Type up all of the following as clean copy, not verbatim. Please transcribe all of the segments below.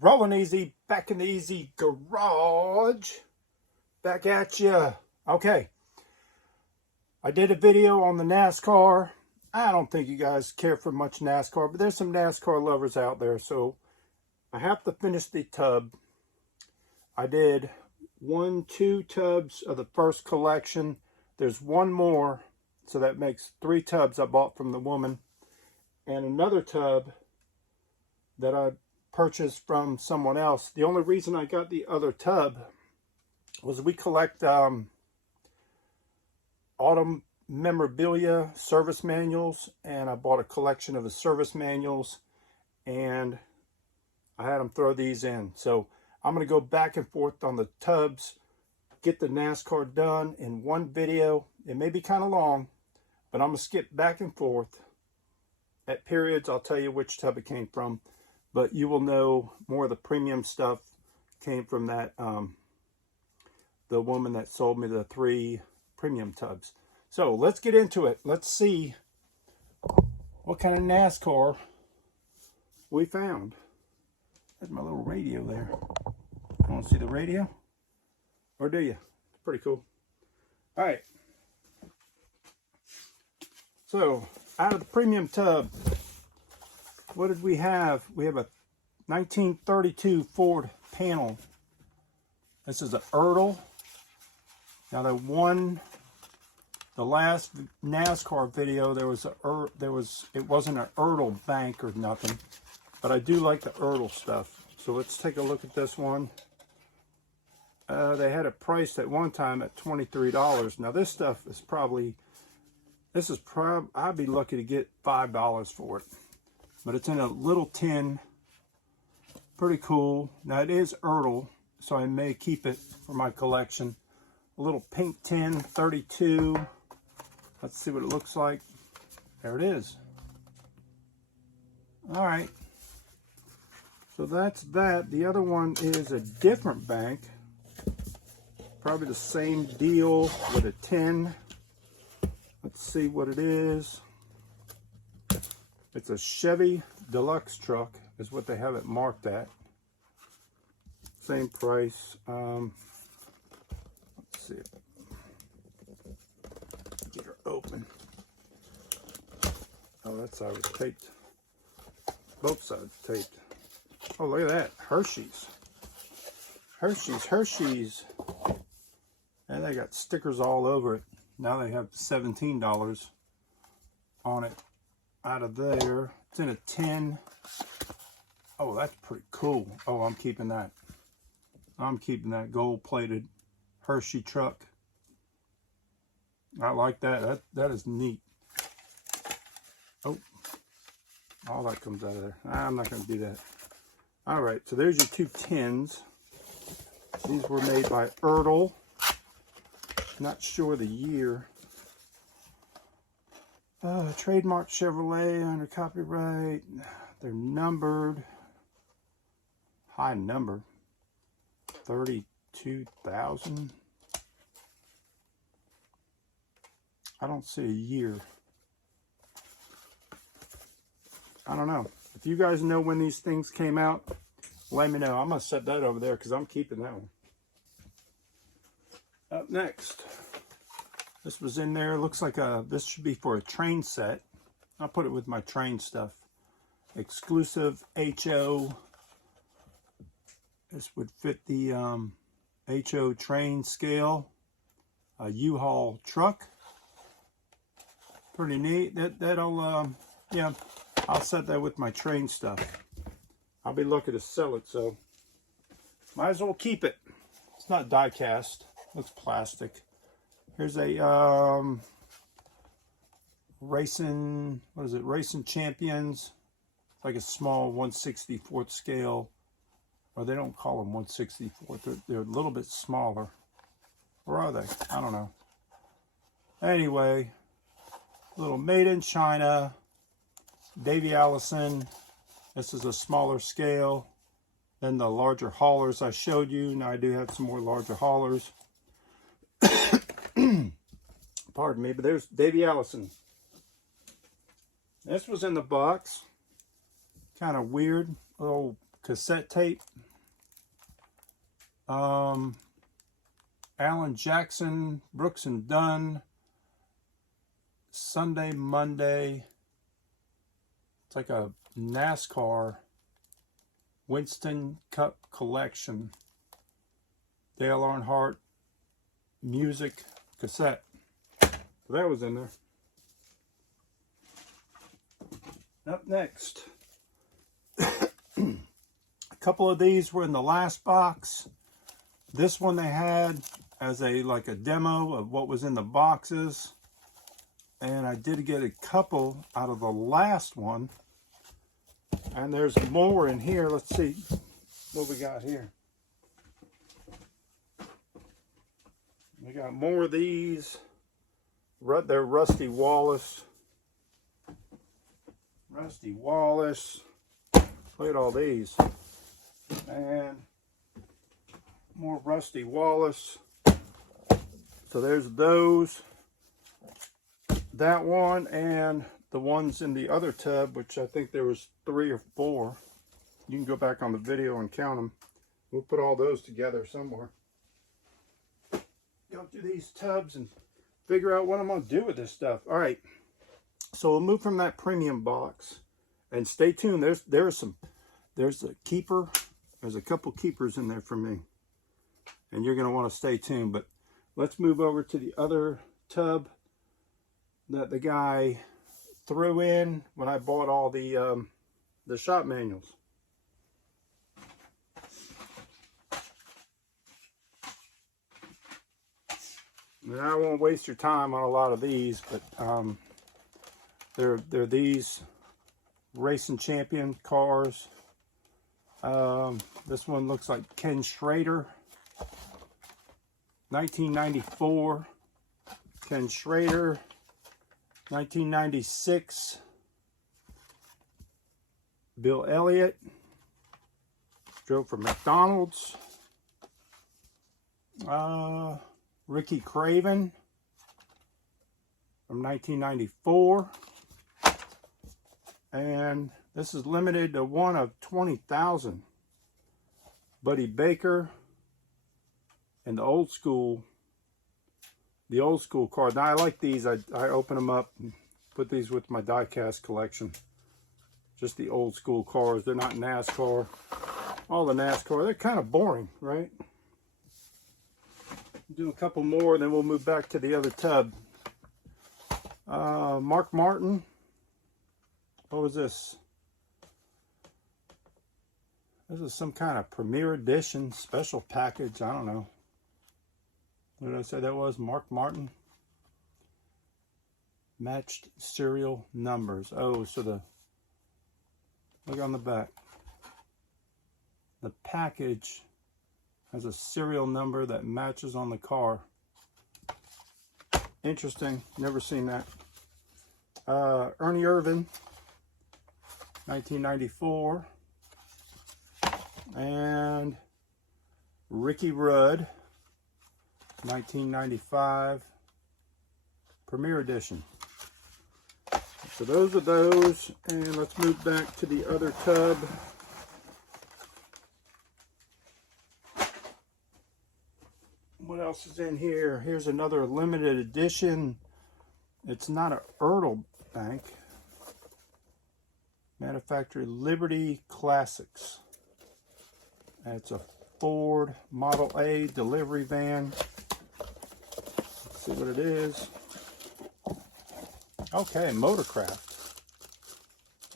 Rolling easy, back in the easy garage. Back at you. Okay. I did a video on the NASCAR. I don't think you guys care for much NASCAR, but there's some NASCAR lovers out there. So I have to finish the tub. I did 2 tubs of the first collection. There's one more. So that makes 3 tubs I bought from the woman. And another tub that I purchased from someone else. The only reason I got the other tub was we collect autumn memorabilia service manuals, and I bought a collection of the service manuals, and I had them throw these in. So I'm going to go back and forth on the tubs, get the NASCAR done in one video. It may be kind of long, but I'm going to skip back and forth. At periods, I'll tell you which tub it came from. But you will know more of the premium stuff came from that, the woman that sold me the 3 premium tubs. So let's get into it. Let's see what kind of NASCAR we found. There's my little radio there. You want to see the radio? Or do you? It's pretty cool. All right. So out of the premium tub, what did we have? We have a 1932 Ford panel. This is a Ertl. Now the last NASCAR video, it wasn't an Ertl bank or nothing, but I do like the Ertl stuff. So let's take a look at this one. They had it priced at one time at $23. Now this stuff is I'd be lucky to get $5 for it. But it's in a little tin. Pretty cool. Now it is Ertl, so I may keep it for my collection. A little pink tin, 32. Let's see what it looks like. There it is. All right. So that's that. The other one is a different bank. Probably the same deal with a tin. Let's see what it is. It's a Chevy Deluxe truck, is what they have it marked at. Same price. Let's see. Get her open. Oh, that side was taped. Both sides taped. Oh, look at that. Hershey's. Hershey's. And they got stickers all over it. Now they have $17 on it. Out of there, it's in a tin. Oh, that's pretty cool. Oh, I'm keeping that. I'm keeping that gold-plated Hershey truck. I like that. That is neat. Oh, all that comes out of there. I'm not going to do that. All right, so there's your 2 tins. These were made by Ertl. Not sure the year. Trademark Chevrolet under copyright. They're numbered. High number. 32,000. I don't see a year. I don't know. If you guys know when these things came out, let me know. I'm going to set that over there because I'm keeping that one. Up next. This was in there. Looks like this should be for a train set. I'll put it with my train stuff. Exclusive HO. This would fit the HO train scale. A U-Haul truck. Pretty neat. Yeah, I'll set that with my train stuff. I'll be looking to sell it, so might as well keep it. It's not die-cast. Looks plastic. Here's a Racing Champions. It's like a small 1/64th scale, or they don't call them 1/64th. They're a little bit smaller. Or are they? I don't know. Anyway, little made in China. Davy Allison. This is a smaller scale than the larger haulers I showed you. Now I do have some more larger haulers. Pardon me, but there's Davy Allison. This was in the box. Kind of weird. Little cassette tape. Alan Jackson, Brooks and Dunn, Sunday, Monday. It's like a NASCAR Winston Cup collection. Dale Earnhardt music cassette. So that was in there. Up next, a couple of these were in the last box. This one they had as like a demo of what was in the boxes. And I did get a couple out of the last one. And there's more in here. Let's see what we got here. We got more of these. They're Rusty Wallace. Rusty Wallace. Look at all these. And more Rusty Wallace. So there's those. That one and the ones in the other tub, which I think there was 3 or 4. You can go back on the video and count them. We'll put all those together somewhere. Go through these tubs and figure out what I'm going to do with this stuff. All right. So we'll move from that premium box. And stay tuned. There's a keeper. There's a couple keepers in there for me. And you're going to want to stay tuned. But let's move over to the other tub that the guy threw in when I bought all the shop manuals. And I won't waste your time on a lot of these, but they're these Racing Champion cars. This one looks like Ken Schrader, 1994. Ken Schrader, 1996. Bill Elliott drove for McDonald's. Ricky Craven from 1994. And this is limited to 1 of 20,000. Buddy Baker and the old school card. Now I like these. I open them up and put these with my diecast collection. Just the old school cars. They're not NASCAR. All the NASCAR, they're kind of boring, right? Do a couple more, then we'll move back to the other tub. Mark Martin. What was this? This is some kind of premiere edition special package. I don't know. What did I say that was? Mark Martin. Matched serial numbers. Oh, so look on the back. The package has a serial number that matches on the car. Interesting. Never seen that. Ernie Irvan, 1994. And Ricky Rudd, 1995. Premiere edition. So those are those. And let's move back to the other tub. What else is in here? Here's another limited edition. It's not an Ertl bank. Manufacturer Liberty Classics. And it's a Ford Model A delivery van. Let's see what it is. Okay, Motorcraft.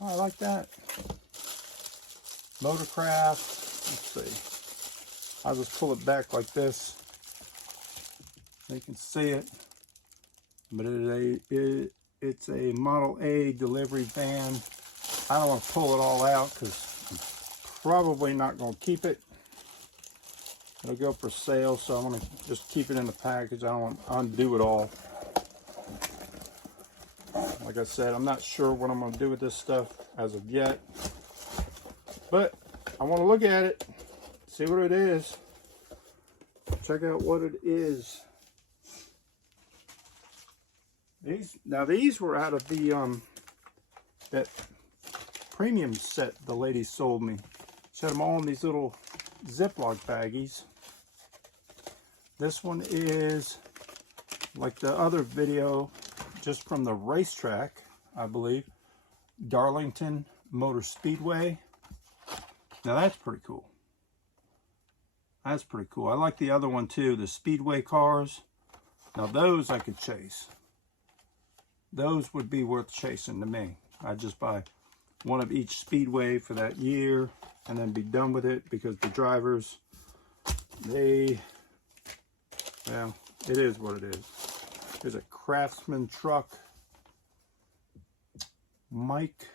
Oh, I like that. Motorcraft. Let's see. I'll just pull it back like this. You can see it, but it's a Model A delivery van. I don't want to pull it all out because I'm probably not going to keep it. It'll go for sale, so I'm going to just keep it in the package. I don't want to undo it all. Like I said, I'm not sure what I'm going to do with this stuff as of yet, but I want to look at it, see what it is, check out what it is. These were out of the that premium set the lady sold me. She had them all in these little Ziploc baggies. This one is like the other video, just from the racetrack, I believe. Darlington Motor Speedway. Now that's pretty cool. That's pretty cool. I like the other one too, the Speedway cars. Now those I could chase. Those would be worth chasing to me. I'd just buy one of each Speedway for that year and then be done with it, because the drivers, well, it is what it is. There's a Craftsman truck. Mike,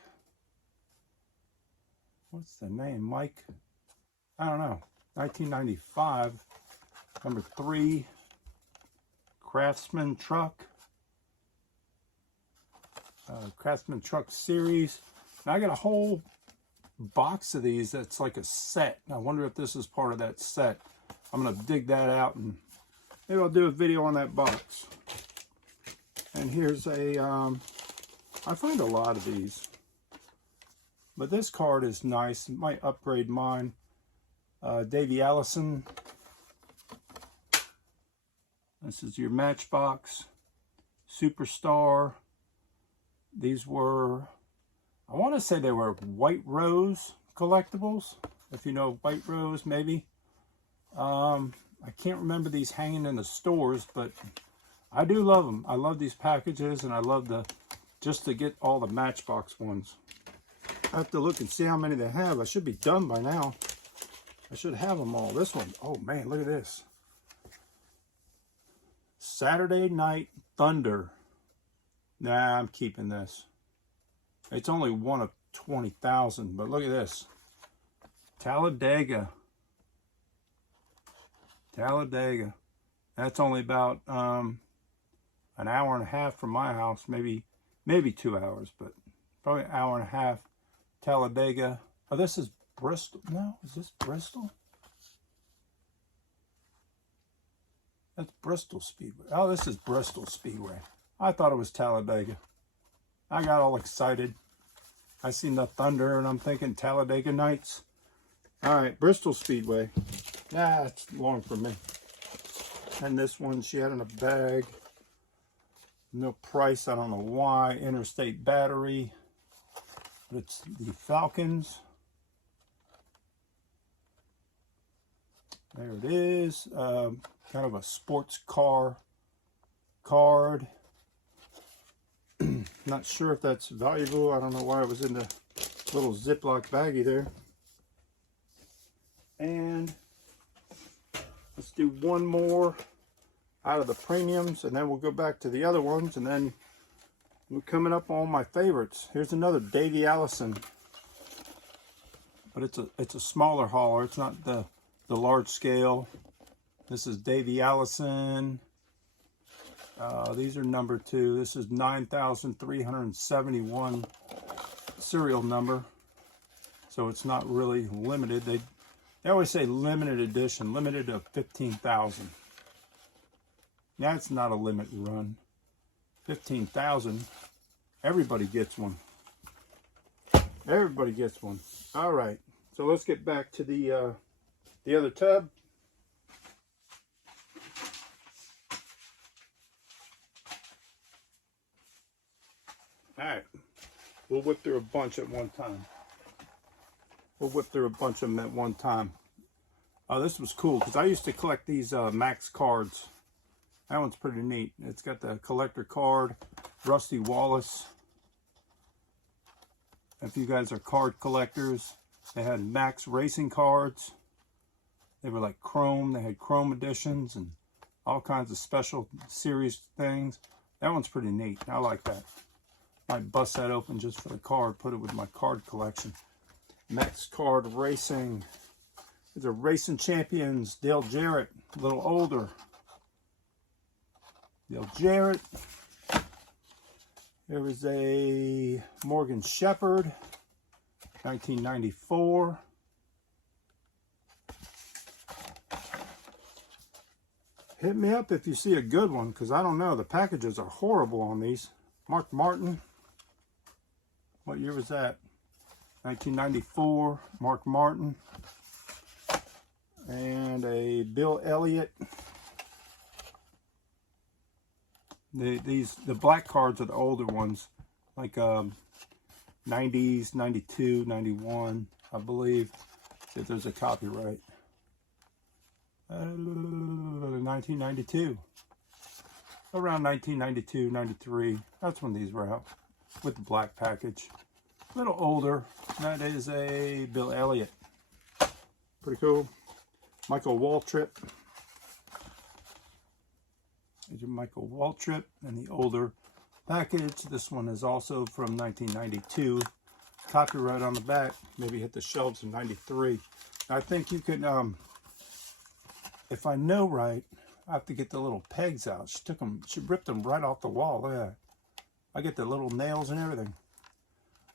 what's the name? Mike, I don't know. 1995, number 3, Craftsman truck. Craftsman truck series. And I got a whole box of these that's like a set. I wonder if this is part of that set. I'm going to dig that out and maybe I'll do a video on that box. And here's a, I find a lot of these. But this card is nice. It might upgrade mine. Davey Allison. This is your Matchbox. Superstar. These were, I want to say they were White Rose collectibles. If you know White Rose, maybe. I can't remember these hanging in the stores, but I do love them. I love these packages, and I love just to get all the Matchbox ones. I have to look and see how many they have. I should be done by now. I should have them all. This one, oh man, look at this. Saturday Night Thunder. Nah, I'm keeping this. It's only one of 20,000, but look at this. Talladega. Talladega. That's only about an hour and a half from my house, maybe 2 hours, but probably an hour and a half. Talladega. Oh, this is Bristol. No, is this Bristol? That's Bristol Speedway. Oh, this is Bristol Speedway. I thought it was Talladega. I got all excited. I seen the Thunder and I'm thinking Talladega Nights. All right, Bristol Speedway. Nah, it's long for me. And this one she had in a bag. No price, I don't know why. Interstate Battery. But it's the Falcons. There it is. Kind of a sports car card. Not sure if that's valuable. I don't know why it was in the little Ziploc baggie there. And let's do one more out of the premiums, and then we'll go back to the other ones, and then we're coming up on my favorites. Here's another Davey Allison, but it's a smaller hauler. It's not the large scale. This is Davey Allison. These are number 2. This is 9,371 serial number, so it's not really limited. They always say limited edition, limited to 15,000. That's not a limit run. 15,000. Everybody gets one. Everybody gets one. All right. So let's get back to the other tub. All right. We'll whip through a bunch at one time. We'll whip through a bunch of them at one time. This was cool because I used to collect these Max cards. That one's pretty neat. It's got the collector card, Rusty Wallace. If you guys are card collectors, they had Max racing cards. They were like chrome. They had chrome editions and all kinds of special series things. That one's pretty neat. I like that. Might bust that open just for the card, put it with my card collection. Max Card Racing. These are Racing Champions. Dale Jarrett, a little older. Dale Jarrett. There is a Morgan Shepherd, 1994. Hit me up if you see a good one, because I don't know. The packages are horrible on these. Mark Martin. What year was that? 1994 Mark Martin, and a Bill Elliott. The black cards are the older ones, like 90s, 92, 91, I believe that there's a copyright. 1992. Around 1992, 93. That's when these were out with the black package. A little older. That is a Bill Elliott. Pretty cool. Michael Waltrip. There's a Michael Waltrip and the older package. This one is also from 1992. Copyright on the back. Maybe hit the shelves in 93. I think you can, if I know right, I have to get the little pegs out. She ripped them right off the wall. Look at that. I get the little nails and everything.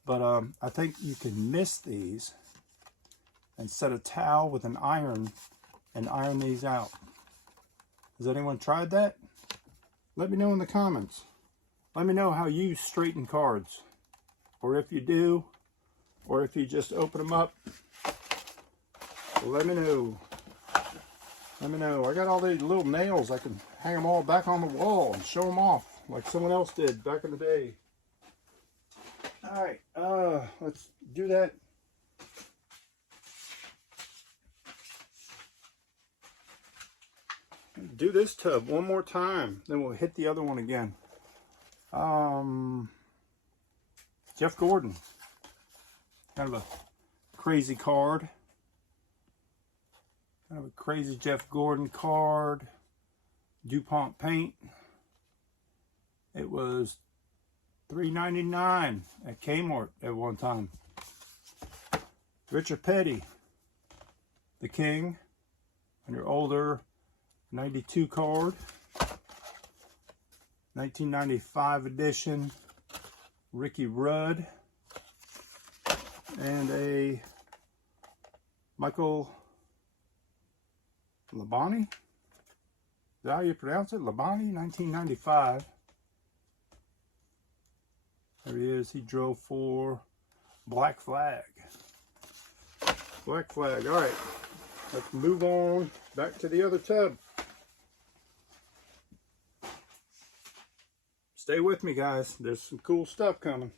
But I think you can mist these and set a towel with an iron and iron these out. Has anyone tried that? Let me know in the comments. Let me know how you straighten cards. Or if you do, or if you just open them up. Let me know. Let me know. I got all these little nails. I can hang them all back on the wall and show them off like someone else did back in the day. All right, let's do that. Do this tub one more time, then we'll hit the other one again. Jeff Gordon. Kind of a crazy card. Kind of a crazy Jeff Gordon card. DuPont paint. It was $3.99 at Kmart at one time. Richard Petty, the King, and your older 92 card. 1995 edition, Ricky Rudd, and a Michael Labonte. Is that how you pronounce it? Labonte, 1995. There he is. He drove for Black Flag. Black Flag. All right. Let's move on back to the other tub. Stay with me, guys. There's some cool stuff coming.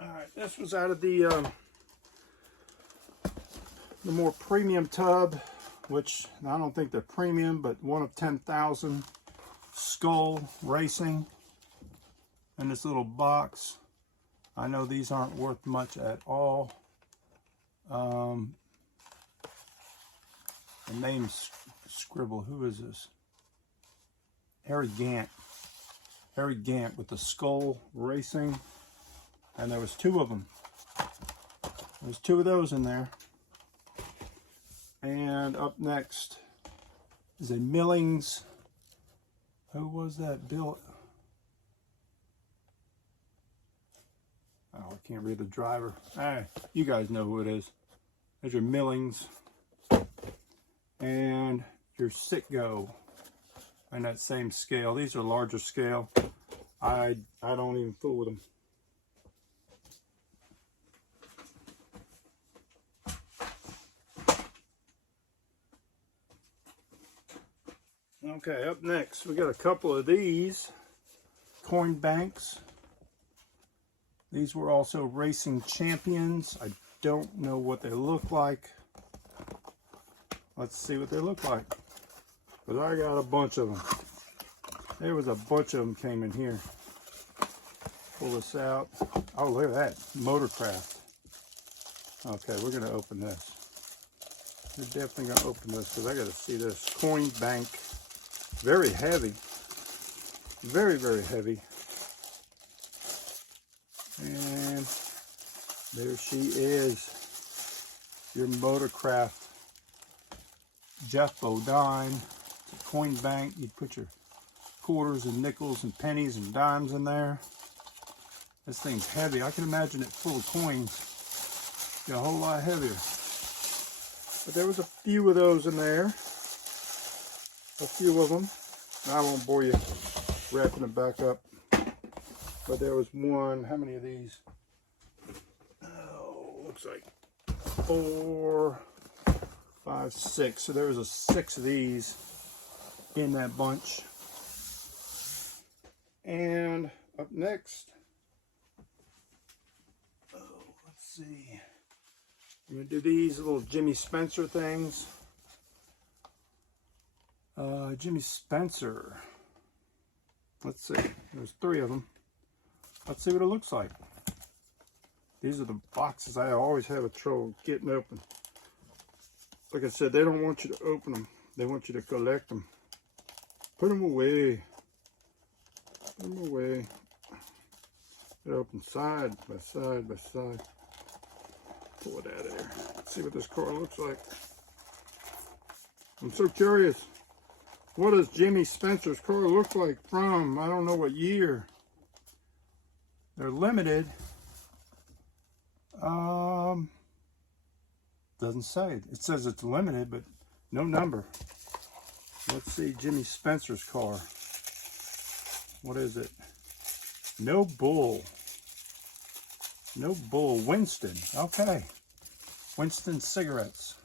All right. This was out of the more premium tub, which I don't think they're premium, but one of 10,000. Skull Racing in this little box. I know these aren't worth much at all. The name's scribble. Who is this? Harry Gant. Harry Gant with the Skull Racing. And there was two of them. There's two of those in there. And up next is a Millings. Who was that? Bill? Oh, I can't read the driver. Ah, you guys know who it is. There's your Millings and your Sitgo on that same scale. These are larger scale. I don't even fool with them. Okay, up next we got a couple of these coin banks. These were also racing champions. I don't know what they look like. Let's see what they look like. But I got a bunch of them. There was a bunch of them came in here. Pull this out. Oh, look at that. Motorcraft. Okay, we're going to open this. We're definitely going to open this because I got to see this. Coin bank. Very heavy. Very, very heavy. And there she is. Your Motorcraft Jeff Bodine. Coin bank. You'd put your quarters and nickels and pennies and dimes in there. This thing's heavy. I can imagine it full of coins. Be a whole lot heavier. But there was a few of those in there. A few of them. I won't bore you wrapping it back up. but there was one. How many of these? Oh, looks like 4, 5, 6. So there was a 6 of these in that bunch. And up next, let's see. I'm gonna do these little Jimmy Spencer things. Jimmy Spencer. Let's see. There's 3 of them. Let's see what it looks like. These are the boxes I always have a trouble getting open. Like I said, they don't want you to open them. They want you to collect them. Put them away. Put them away. They open side by side by side. Pull it out of there. Let's see what this car looks like. I'm so curious. What does Jimmy Spencer's car look like from? I don't know what year. They're limited. Doesn't say. It says it's limited, but no number. Let's see Jimmy Spencer's car. What is it? No Bull. No Bull. Winston. Okay. Winston cigarettes.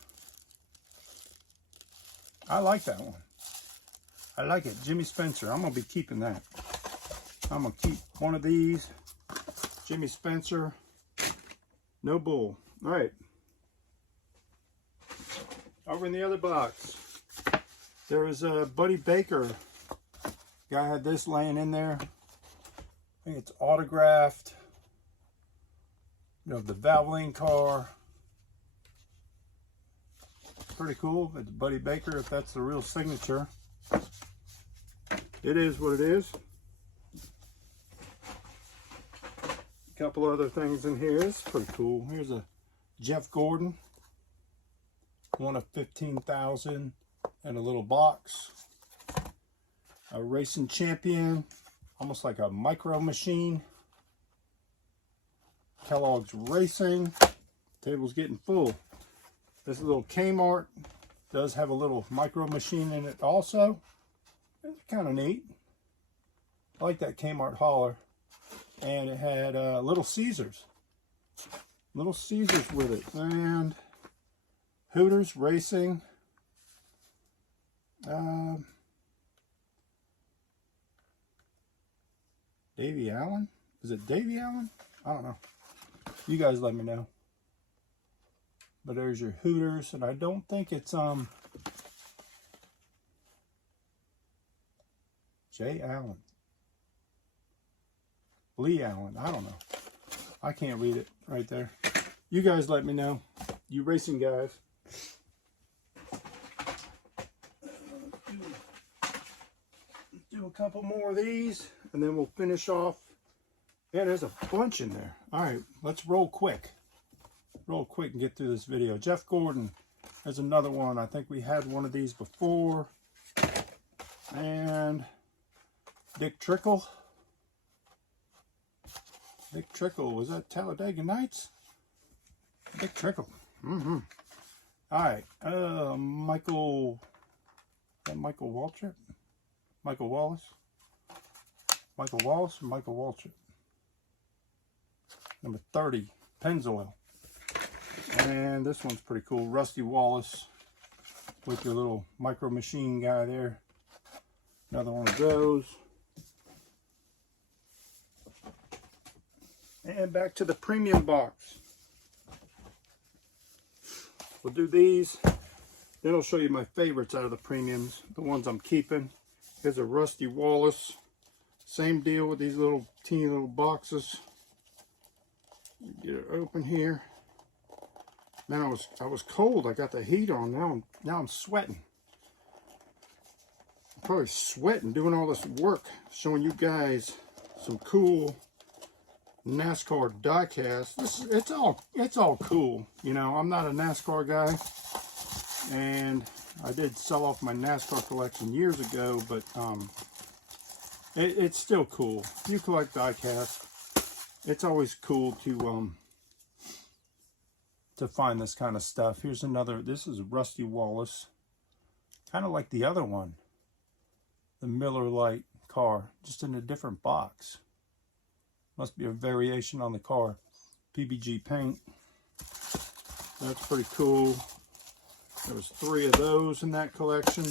I like that one. I like it. Jimmy Spencer. I'm going to be keeping that. I'm going to keep one of these. Jimmy Spencer. No Bull. All right. Over in the other box, there was a Buddy Baker. Guy had this laying in there. I think it's autographed. You know, the Valvoline car. Pretty cool. It's Buddy Baker, if that's the real signature. It is what it is. A couple other things in here. It's pretty cool. Here's a Jeff Gordon. One of 15,000 in a little box. A racing champion. Almost like a micro machine. Kellogg's Racing. Table's getting full. This little Kmart does have a little micro machine in it also. It's kind of neat. I like that Kmart hauler. And it had Little Caesars. Little Caesars with it. And Hooters Racing. Davy Allen? Is it Davy Allen? I don't know. You guys let me know. But there's your Hooters, and I don't think it's J. Allen. Lee Allen. I don't know. I can't read it right there. You guys let me know. You racing guys. Let's do a couple more of these, and then we'll finish off. Yeah, there's a bunch in there. All right, let's roll quick. Roll quick and get through this video. Jeff Gordon. There's another one. I think we had one of these before. And Dick Trickle. Dick Trickle. Was that Talladega Nights? Dick Trickle. All right. Michael. Is that Michael Waltrip? Michael Wallace? Michael Wallace or Michael Waltrip? Number 30. Pennzoil. And this one's pretty cool. Rusty Wallace with your little micro machine guy there. Another one of those. And back to the premium box. We'll do these. Then I'll show you my favorites out of the premiums. The ones I'm keeping. Here's a Rusty Wallace. Same deal with these little teeny little boxes. Get it open here. Man, I was cold. I got the heat on. Now I'm sweating. I'm probably sweating doing all this work, showing you guys some cool NASCAR diecast. It's all cool. You know, I'm not a NASCAR guy, and I did sell off my NASCAR collection years ago, but it's still cool. If you collect diecast, it's always cool to find this kind of stuff. Here's another. This is Rusty Wallace, kind of like the other one, the Miller Lite car, just in a different box. Must be a variation on the car. PBG paint. That's pretty cool. There was 3 of those in that collection.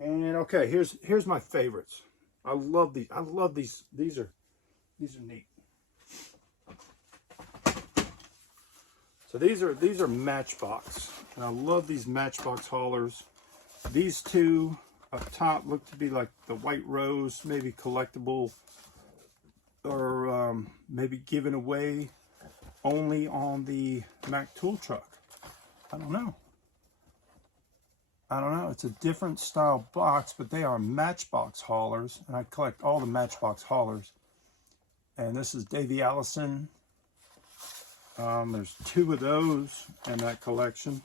And okay, here's my favorites. I love these. I love these. These are neat. So these are Matchbox, and I love these Matchbox haulers. These 2 up top look to be like the White Rose, maybe collectible, or maybe given away only on the Mack tool truck. I don't know. It's a different style box, but they are Matchbox haulers, and I collect all the Matchbox haulers. And this is Davey Allison. There's 2 of those in that collection,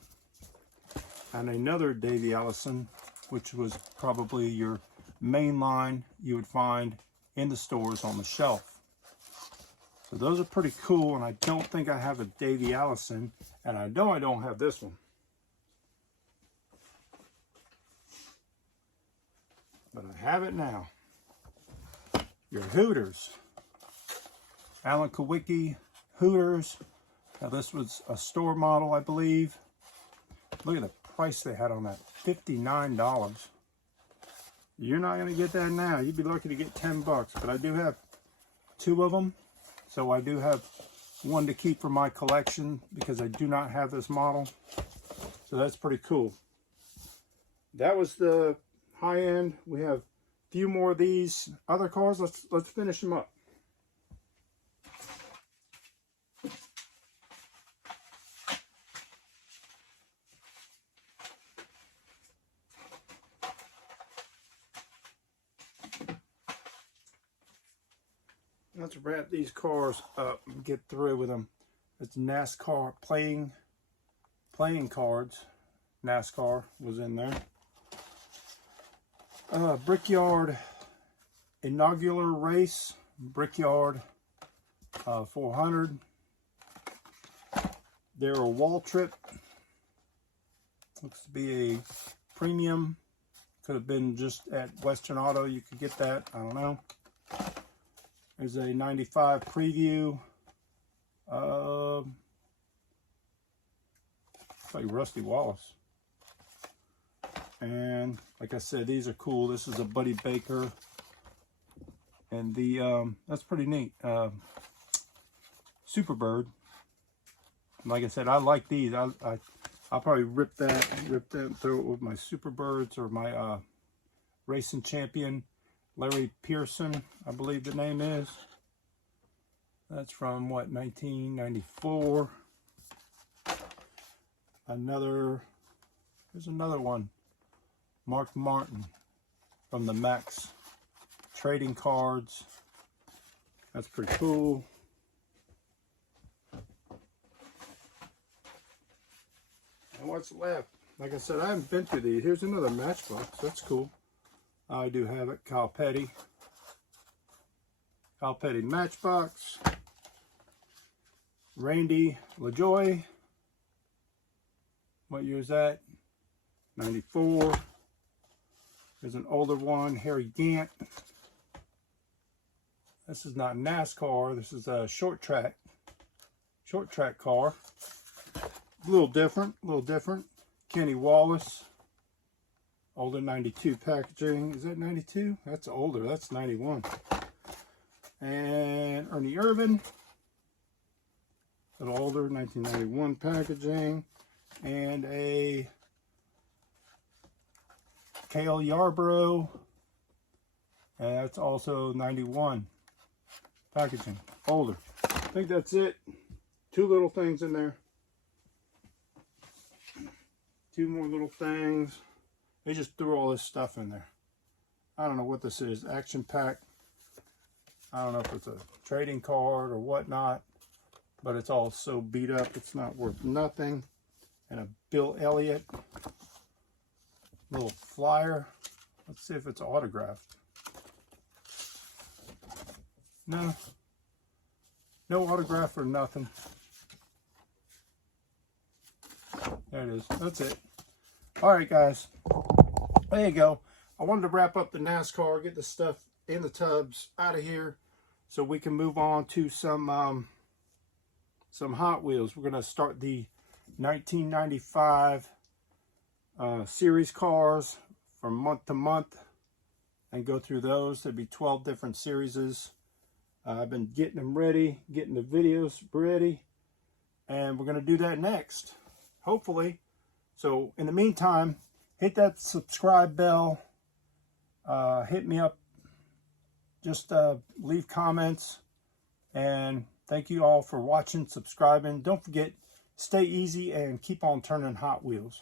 and another Davey Allison, which was probably your main line you would find in the stores on the shelf. So those are pretty cool, and I don't think I have a Davey Allison, and I know I don't have this one. But I have it now. Your Hooters. Alan Kawicki Hooters. Now this was a store model, I believe. Look at the price they had on that, $59. You're not going to get that now. You'd be lucky to get 10 bucks, but I do have 2 of them. So I do have one to keep for my collection because I do not have this model. So that's pretty cool. That was the high end. We have a few more of these other cars. Let's finish them up. Let's wrap these cars up and get through with them. It's NASCAR playing cards. NASCAR was in there. Brickyard inaugural race. Brickyard 400. They're a wall trip. Looks to be a premium. Could have been just at Western Auto. You could get that. I don't know. There's a 95 preview. It's like Rusty Wallace. And like I said, these are cool. This is a Buddy Baker. And the that's pretty neat. Superbird. Like I said, I like these. I'll probably rip them through it with my Superbirds or my Racing Champion. Larry Pearson, I believe the name is. That's from what, 1994. There's another one. Mark Martin from the Max trading cards. That's pretty cool. And what's left? Like I said, I haven't been through these. Here's another Matchbox. That's cool. I do have it. Kyle Petty Matchbox. Randy LaJoy. What year is that? 94. There's an older one. Harry Gant. This is not NASCAR. This is a short track car. A little different. Kenny Wallace. Older 92 packaging. Is that 92? That's older. That's 91. And Ernie Irvin. A little older, 1991 packaging. And a Cale Yarborough. And that's also 91 packaging. Older. I think that's it. 2 little things in there. 2 more little things. They just threw all this stuff in there. I don't know what this is. Action pack. I don't know if it's a trading card or whatnot, but it's all so beat up it's not worth nothing. And a Bill Elliott little flyer. Let's see if it's autographed. No autograph or nothing. There it is. That's it. All right, guys. There you go. I wanted to wrap up the NASCAR, get the stuff and the tubs out of here so we can move on to some Hot Wheels. We're going to start the 1995 series cars from month to month and go through those. There'll be 12 different series. I've been getting them ready, getting the videos ready, and we're going to do that next, hopefully. So in the meantime, hit that subscribe bell, hit me up, just leave comments, and thank you all for watching, subscribing. Don't forget, stay easy and keep on turning Hot Wheels.